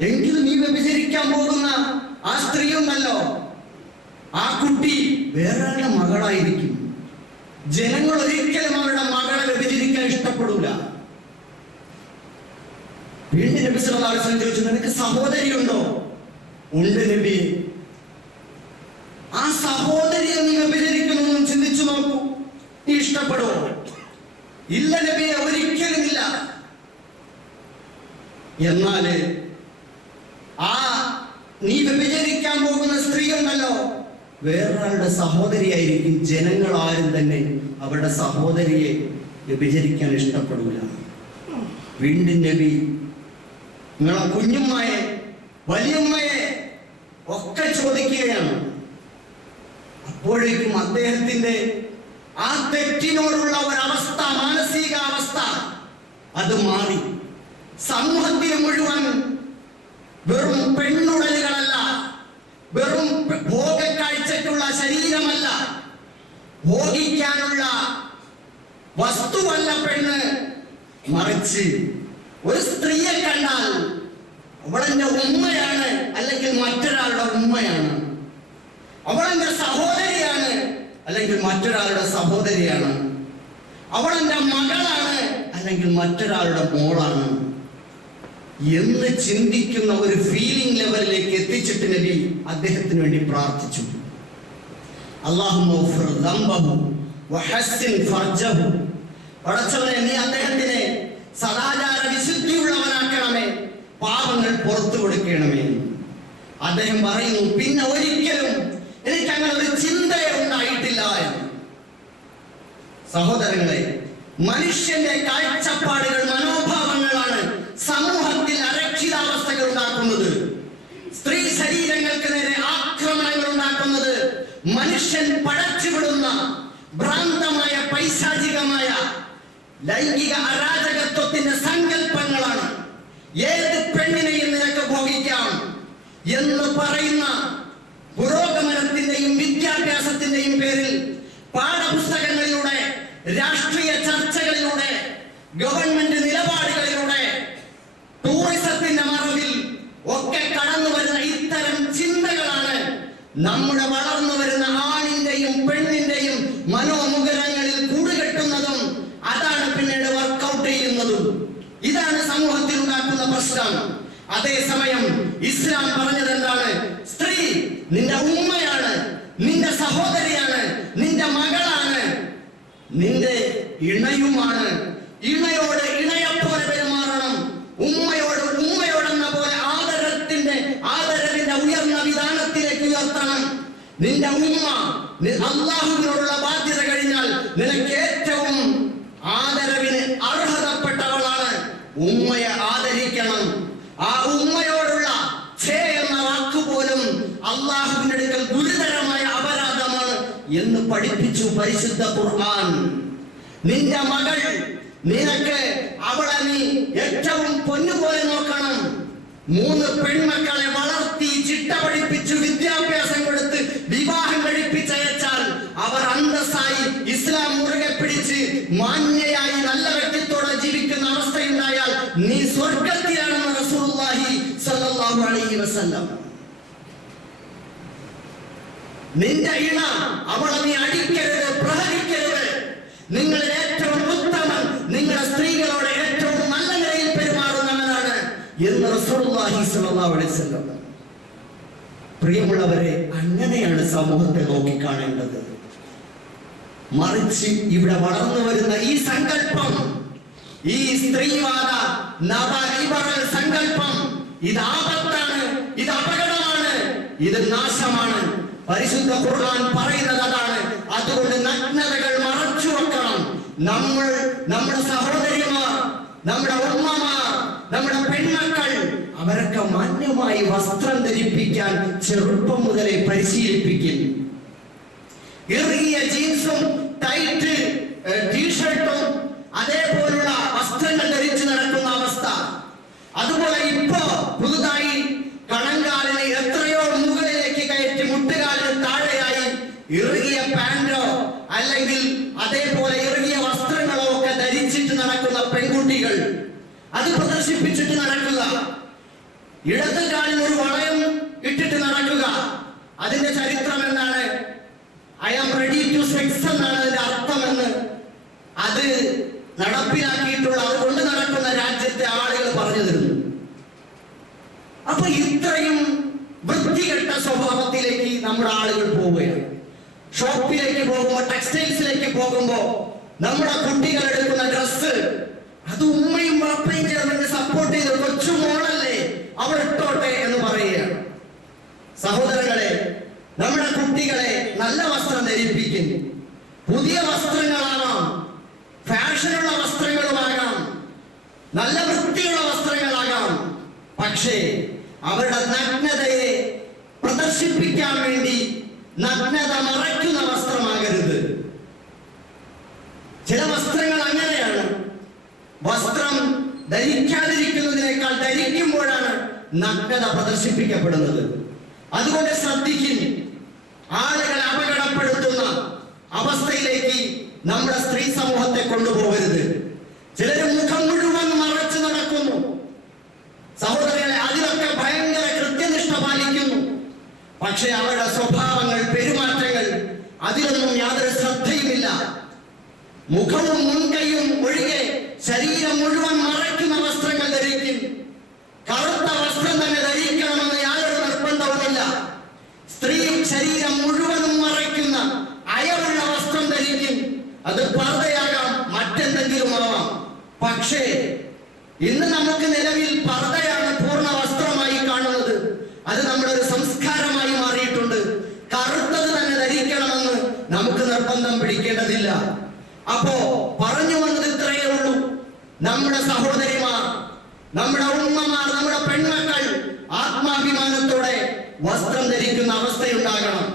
എങ്കിലും നീ വ്യഭിചരിക്കാൻ പോകുന്ന ആ സ്ത്രീ ഉണ്ടല്ലോ, ആ കുട്ടി വേറൊരാളുടെ മകളായിരിക്കും. ജനങ്ങൾ ഒരിക്കലും അവരുടെ മകളെ വ്യഭിചരിക്കാൻ ഇഷ്ടപ്പെടൂല. വീണ്ടും നബി സല്ലല്ലാഹു അലൈഹി വസല്ലം ചോദിച്ചു, നിനക്ക് സഹോദരി ഉണ്ടോ? ഉണ്ട് നബി. ആ സഹോദരിയെ നീ വ്യഭിചരിക്കണമെന്ന് ചിന്തിച്ചു നോക്കൂ, നീ ഇഷ്ടപ്പെടുമോ? ഇല്ല നബിയെ, ഒരിക്കലും ഇല്ല. എന്നാല് ആ നീ വ്യഭിചരിക്കാൻ പോകുന്ന സ്ത്രീ ഉണ്ടല്ലോ, വേറൊരാളുടെ സഹോദരിയായിരിക്കും. ജനങ്ങൾ ആരും തന്നെ അവരുടെ സഹോദരിയെ വ്യഭിചരിക്കാൻ ഇഷ്ടപ്പെടൂല. വീണ്ടും നബി നിങ്ങളെ കുഞ്ഞുമ്മയെ, വലിയമ്മയെ ഒക്കെ ചോദിക്കുകയാണ്. അപ്പോഴേക്കും അദ്ദേഹത്തിന്റെ ആ തെറ്റിനോടുള്ള ഒരവസ്ഥ, മാനസികാവസ്ഥ അത് മാറി. സമൂഹത്തിന് മുഴുവൻ വെറും പെണ്ണുടലുകളല്ല, വെറും ഭോഗക്കാഴ്ചക്കുള്ള ശരീരമല്ല, ഭോഗിക്കാനുള്ള വസ്തുവല്ല പെണ്ണ്, മറിച്ച് ഒരു സ്ത്രീയെ കണ്ടാൽ അവളെന്റെ ഉമ്മയാണ്, അല്ലെങ്കിൽ മറ്റൊരാളുടെ ഉമ്മയാണ്. അവളെന്റെ സഹോദരിയാണ്, അല്ലെങ്കിൽ മറ്റൊരാളുടെ സഹോദരിയാണ്. അവളെന്റെ മകളാണ്, അല്ലെങ്കിൽ മറ്റൊരാളുടെ മോളാണ് എന്ന് ചിന്തിക്കുന്ന ഒരു ഫീലിംഗ് ലെവലിലേക്ക് എത്തിച്ചിട്ട് നബി അദ്ദേഹത്തിന് വേണ്ടി പ്രാർത്ഥിച്ചു. അല്ലാഹുമ്മഗ്ഫിർ ദംബഹു വഹസ്സിൻ ഫർജഹു. പടച്ചവനെ, നീ അദ്ദേഹത്തിനെ സദാചാര വിശുദ്ധിയുള്ളവനാക്കണമേ, പാപങ്ങൾ പുറത്തു കൊടുക്കണമേ. അദ്ദേഹം പറയുന്നു, പിന്നെ ഒരിക്കലും എനിക്ക് അങ്ങനെ ഒരു ചിന്തയെ ഉണ്ടായിട്ടില്ല എന്ന്. സഹോദരങ്ങളെ, മനുഷ്യന്റെ കാഴ്ചപ്പാടുകൾ, മനോഭാവങ്ങളാണ് സമൂഹത്തിൽ അരക്ഷിതാവസ്ഥകൾ ഉണ്ടാക്കുന്നത്. സ്ത്രീ ശരീരങ്ങൾക്ക് നേരെ ആക്രമണങ്ങൾ ഉണ്ടാക്കുന്നത് മനുഷ്യൻ പടച്ചുവിടുന്ന ഭ്രാന്തമായ പൈശാചികമായ ലൈംഗിക അരാജകത്വത്തിന്റെ സങ്കല്പങ്ങളാണ്. ഏത് പെണ്ണിനെയും നിനക്ക് ഭോഗിക്കാം, എന്ന് പറയുന്ന പുരോഗമനത്തിന്റെയും വിദ്യാഭ്യാസത്തിന്റെയും പേരിൽ പാഠപുസ്തകങ്ങളിലൂടെ, രാഷ്ട്രീയ ചർച്ചകളിലൂടെ, ഗവൺമെന്റ് നിലപാടുകളിലൂടെ, ടൂറിസത്തിന്റെ മറവിൽ ഒക്കെ കടന്നു വരുന്ന ഇത്തരം ചിന്തകളാണ് നമ്മുടെ വളർന്നു വരുന്ന ആണിന്റെയും പെണ്ണിന്റെയും മനോമുഖരങ്ങളിൽ കൂടുകെട്ടുന്നതും അതാണ് പിന്നീട് വർക്കൗട്ട് ചെയ്യുന്നതും. ഇതാണ് സമൂഹത്തിൽ ഉണ്ടാക്കുന്ന പ്രശ്നം. അതേസമയം ഇസ്ലാം പറഞ്ഞത് എന്താണ്? സ്ത്രീ നിന്റെ ഉമ്മയാണ്, നിന്റെ സഹോദരിയാണ്, നിന്റെ മകളാണ്, നിന്റെ ഇണയുമാണ്. ഇണയോട് ഇണയെപ്പോലെ പെരുമാറണം. ഉമ്മയോട് ഉമ്മയോടെന്ന പോലെ ആദരവിന്റെ ഉയർന്ന വിധാനത്തിലേക്ക് ഉയർത്തണം. നിന്റെ ഉമ്മ അല്ലാഹുവിനോടുള്ള ബാധ്യത കഴിഞ്ഞാൽ നിനക്ക് ഏറ്റവും ആദരവിന് അർഹതപ്പെട്ടവളാണ്. ഉമ്മയെ ആദരിക്കണം. ആ ഉമ്മയോടുള്ള ഛേ എന്ന വാക്കുപോലും അല്ലാഹുവിന്റെ അടുക്കൽ ഗുരുതരമായ അപരാധമാണ് എന്ന് പഠിപ്പിച്ചു പരിശുദ്ധ ഖുർആൻ. നിന്റെ മകൾ, നിനക്ക് അവളെ നീ ഏറ്റവും പൊന്നുപോലെ നോക്കണം. 3 പെൺമക്കളെ വളർത്തി ചിട്ട പഠിപ്പിച്ചു വിദ്യാഭ്യാസം കൊടുത്ത് വിവാഹം കഴിപ്പിച്ചയച്ചാൽ അവർ അന്തസ്സായി ഇസ്ലാം മുറുകെ പിടിച്ച് മാന്യയായി നല്ല വ്യക്തിത്വത്തോടെ ജീവിക്കുന്ന അവസ്ഥയുണ്ടായാൽ നീ സ്വർഗത്തിലാണെന്ന് റസൂലുള്ളാഹി സ്വല്ലല്ലാഹു അലൈഹി വസല്ലം. നിന്റെ ഇണ അവളെ നീ അടിക്കരുത്, പ്രഹരിക്കരുത്. നിങ്ങളിൽ ഏറ്റവും ഉത്തമൻ നിങ്ങളുടെ സ്ത്രീകളോട് ഏറ്റവും നല്ല നിലയിൽ പെരുമാറുന്നവനാണ് എന്ന് റസൂലുള്ളാഹി സ്വല്ലല്ലാഹു അലൈഹി വസല്ലം. പ്രിയമുള്ളവരെ, അങ്ങനെയാണ് സമൂഹത്തെ നോക്കിക്കാണേണ്ടത്. മറിച്ച് ഇവിടെ വളർന്നു വരുന്ന ഈ സങ്കല്പം, ഈ സ്ത്രീവാദ നവലിബറൽ സങ്കല്പം, ഇത് ആപത്താണ്, ഇത് അപകടമാണ്, ഇത് നാശമാണ്. പരിശുദ്ധ ഖുർആൻ പറയുന്നത് അതാണ്. അതുകൊണ്ട് നഗ്നതകൾ മറച്ചു വെക്കണം. നമ്മുടെ സഹോദരിമാർ, നമ്മുടെ ഉമ്മമാർ, നമ്മുടെ പെൺമക്കൾ, അവരൊക്കെ മാന്യമായി വസ്ത്രം ധരിപ്പിക്കാൻ ചെറുപ്പം മുതലേ പരിശീലിപ്പിക്കുന്നു. ഇറുകിയ ജീൻസും ടൈറ്റ് ടീഷർട്ടും അതേപോലുള്ള വസ്ത്രങ്ങൾ ധരിച്ചു നടക്കുന്ന അവസ്ഥ. അതുപോലെ ഇപ്പോ പുതുതായി കണങ്കാലിനെ എത്രയോ മുകളിലേക്ക് കയറ്റി മുട്ടുകാലിന് താഴെയായി ഇറുകിയ പാന്റോ അല്ലെങ്കിൽ അതേപോലെ ഇറുകിയ വസ്ത്രങ്ങളോ ഒക്കെ ധരിച്ചിട്ട് നടക്കുന്ന പെൺകുട്ടികൾ, അത് പ്രദർശിപ്പിച്ചിട്ട് നടക്കുക. ഇടത് കാലിൽ ഒരു വളയം ഇട്ടിട്ട് നടക്കുക. അതിന്റെ ചരിത്രം എന്താണ്? I am ready to sex എന്നാണ് അതിന്റെ അർത്ഥമെന്ന് അത് നടപ്പിലാക്കിയിട്ടുള്ള, അതുകൊണ്ട് നടക്കുന്ന രാജ്യത്തെ ആളുകൾ പറഞ്ഞു തരുന്നു. അപ്പൊ ഇത്രയും വൃത്തികെട്ട സ്വഭാവത്തിലേക്ക് നമ്മുടെ ആളുകൾ പോവുകയാണ്. ഷോപ്പിലേക്ക് പോകുമ്പോ, ടെക്സ്റ്റൈൽസിലേക്ക് പോകുമ്പോ നമ്മുടെ കുട്ടികൾ എടുക്കുന്ന ഡ്രസ്സ് അത് ഉമ്മയും ബാപ്പയും ചേർന്ന് സപ്പോർട്ട് ചെയ്ത് കൊച്ചുമോളല്ലേ അവൾ ഇട്ടോട്ടെ എന്ന് പറയുകയാണ്. സഹോദരങ്ങളെ, നമ്മുടെ കുട്ടികളെ നല്ല വസ്ത്രം ധരിപ്പിക്കുന്നു. പുതിയ വസ്ത്രങ്ങളാകാം, ഫാഷനുള്ള വസ്ത്രങ്ങളുമാകാം, നല്ല വൃത്തിയുള്ള വസ്ത്രങ്ങളാകാം. പക്ഷേ അവരുടെ നഗ്നതയെ പ്രദർശിപ്പിക്കാൻ വേണ്ടി നഗ്നത മറയ്ക്കുന്ന വസ്ത്രമാകരുത്. ചില വസ്ത്രങ്ങൾ അങ്ങനെയാണ്. വസ്ത്രം ധരിക്കാതിരിക്കുന്നതിനേക്കാൾ ധരിക്കുമ്പോഴാണ് നഗ്നത പ്രദർശിപ്പിക്കപ്പെടുന്നത്. അതുകൊണ്ട് ശ്രദ്ധിക്കും. ആളുകളെ അപകടപ്പെടുത്തുന്ന അവസ്ഥയിലേക്ക് നമ്മുടെ സ്ത്രീ സമൂഹത്തെ കൊണ്ടുപോകരുത്. ചിലര് മുഖം മുഴുവൻ മറച്ചു നടക്കുന്നു. സഹോദരങ്ങളെ, അതിലൊക്കെ ഭയങ്കര കൃത്യനിഷ്ഠ പാലിക്കുന്നു. പക്ഷെ അവരുടെ സ്വഭാവങ്ങൾ, പെരുമാറ്റങ്ങൾ, അതിലൊന്നും യാതൊരു ശ്രദ്ധയുമില്ല. മുഖവും മുൻകൈയും ഒഴികെ ശരീരം മുഴുവൻ മറയ്ക്കുന്ന വസ്ത്രങ്ങൾ ധരിക്കും. കറുത്ത വസ്ത്രം തന്നെ ധരിക്കണമെന്ന് യാതൊരു നിർബന്ധവുമില്ല. സ്ത്രീയും ശരീരം മുഴുവനും മറയ്ക്കുന്ന അയവുള്ള വസ്ത്രം ധരിക്കും. അത് പർദ്ദയാകാം, മറ്റെന്തെങ്കിലും ആവാം. പക്ഷേ ഇന്ന് നമുക്ക് നിലവിൽ പർദ്ദയാണ് പൂർണ്ണ വസ്ത്രമായി കാണുന്നത്. അത് നമ്മുടെ ഒരു സംസ്കാരമായി മാറിയിട്ടുണ്ട്. കറുത്തത് തന്നെ ധരിക്കണമെന്ന് നമുക്ക് നിർബന്ധം പിടിക്കേണ്ടതില്ല. അപ്പോ പറഞ്ഞു വന്നത് ഇത്രയേ ഉള്ളൂ. നമ്മുടെ സഹോദരിമാർ, നമ്മുടെ ഉമ്മമാർ, നമ്മുടെ പെൺമക്കൾ ആത്മാഭിമാനത്തോടെ വസ്ത്രം ധരിക്കുന്ന അവസ്ഥയുണ്ടാകണം.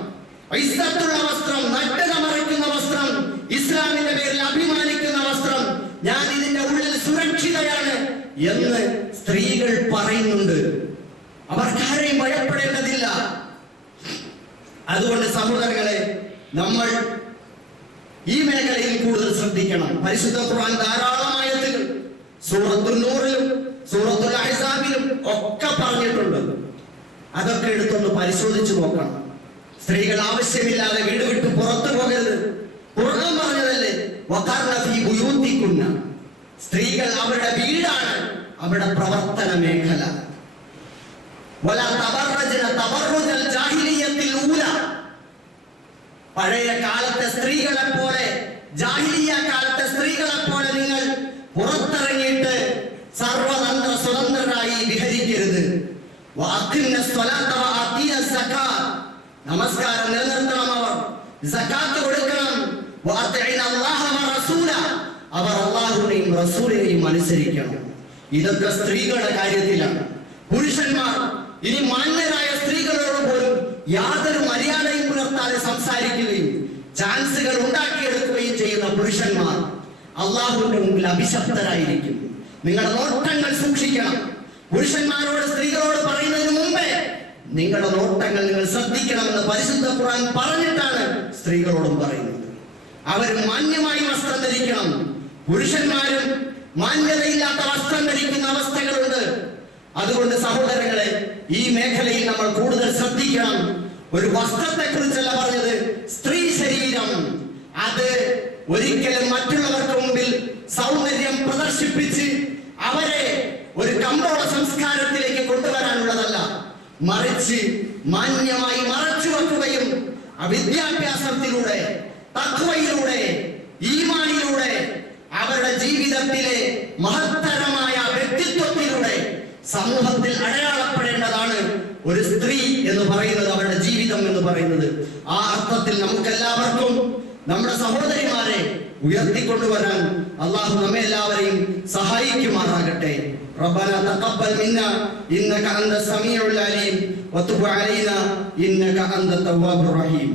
ഇസ്സത്തുള്ള വസ്ത്രം, നഗ്നത മറയ്ക്കുന്ന വസ്ത്രം, ഇസ്ലാമിന്റെ പേരിൽ അഭിമാനിക്കുന്ന വസ്ത്രം, ഞാൻ ഇതിന്റെ ഉള്ളിൽ സുരക്ഷിതയാണ് എന്ന് സ്ത്രീകൾ പറയുന്നുണ്ട്. അവർക്കാരെയും ഭയപ്പെടേണ്ടതില്ല. അതുകൊണ്ട് സഹോദരങ്ങളെ, നമ്മൾ ഈ മേഖലയിൽ കൂടുതൽ ശ്രദ്ധിക്കണം. പരിശുദ്ധ ഖുർആൻ ധാരാളം ആയത്തുകൾ സൂറത്തുൽ നൂറിലും സൂറത്തുൽ അഹ്സാബിലും ഒക്കെ പറഞ്ഞിട്ടുണ്ട്. അതൊക്കെ എടുത്തൊന്ന് പരിശോധിച്ചു നോക്കണം. സ്ത്രീകൾ ആവശ്യമില്ലാതെ വീട് വിട്ട് പുറത്തു പോകരുത്. ഖുർആൻ പറഞ്ഞതല്ലേ, വഖർന ഫീ ബുയൂതികുന്ന. സ്ത്രീകൾ അവരുടെ വീടാണ് അവരുടെ പ്രവർത്തന മേഖല. വലാ തബറജ്ന തബറുജൽ ജാഹിലിയ്യത്തിൽ ഊല. പഴയ കാലത്തെ സ്ത്രീകളെ പോലെ, ജാഹിലിയ്യ കാലത്തെ സ്ത്രീകളെ പോലെ നിങ്ങൾ പുറത്തിറങ്ങിയിട്ട് സർവതന്ത്ര സ്വതന്ത്രരായി വിഹരിക്കരുത്. നമസ്കാരം നിലനിർത്തണം, അവർ സകാത്ത് കൊടുക്കണം. അവർ അല്ലാഹുവിനെയും റസൂലിനെയും അനുസരിക്കണം. ഇതൊക്കെ സ്ത്രീകളുടെ കാര്യത്തിലാണ്. പുരുഷന്മാർ ഇനി മാന്യരായ സ്ത്രീകളോട് പോലും യാതൊരു മര്യാദയും പുലർത്താതെ സംസാരിക്കുകയും ചാൻസുകൾ ഉണ്ടാക്കിയെടുക്കുകയും ചെയ്യുന്ന പുരുഷന്മാർ അള്ളാഹുവിന്റെ മുമ്പിൽ അഭിശപ്തരായിരിക്കും. നിങ്ങളുടെ നോട്ടങ്ങൾ സൂക്ഷിക്കണം. പുരുഷന്മാരോട് സ്ത്രീകളോട് പറയുന്നതിന് മുമ്പേ നിങ്ങളുടെ നോട്ടങ്ങൾ നിങ്ങൾ ശ്രദ്ധിക്കണമെന്ന് പരിശുദ്ധ ഖുർആൻ പറഞ്ഞിട്ടാണ് സ്ത്രീകളോടും പറയുന്നത്. അവർ മാന്യമായി വസ്ത്രം ധരിക്കണം. പുരുഷന്മാരും മാന്യതയില്ലാത്ത വസ്ത്രം ധരിക്കുന്ന അവസ്ഥകളുണ്ട്. അതുകൊണ്ട് സഹോദരങ്ങളെ, ഈ മേഖലയിൽ നമ്മൾ കൂടുതൽ ശ്രദ്ധിക്കണം. ഒരു വസ്ത്രത്തെ കുറിച്ചല്ല പറഞ്ഞത്, സ്ത്രീ ശരീരം അത് ഒരിക്കലും മറ്റുള്ളവർക്ക് മുമ്പിൽ സൗന്ദര്യം പ്രദർശിപ്പിച്ച് അവരെ ഒരു കമ്പോള സംസ്കാരത്തിലേക്ക് കൊണ്ടുവരാനുള്ളതല്ല. മറിച്ച് മാന്യമായി മറച്ചു വെക്കുകയും വിദ്യാഭ്യാസത്തിലൂടെ, തഖ്വയിലൂടെ, ഈമാനിലൂടെ, അവരുടെ ജീവിതത്തിലെ മഹത്തരമായ വ്യക്തിത്വത്തിലൂടെ സമൂഹത്തിൽ അടയാളപ്പെടേണ്ടതാണ് ഒരു സ്ത്രീ എന്ന് പറയുന്നത്, അവരുടെ ജീവിതം എന്ന് പറയുന്നത്. ആ അർത്ഥത്തിൽ നമുക്കെല്ലാവർക്കും നമ്മുടെ സഹോദരിമാരെ ഉയർത്തിക്കൊണ്ടുവരാൻ അള്ളാഹു നമ്മെ എല്ലാവരെയും സഹായിക്കുമാറാകട്ടെ. ربنا تقبل منا إنك أنت السميع العليم وتب علينا إنك أنت التواب الرحيم.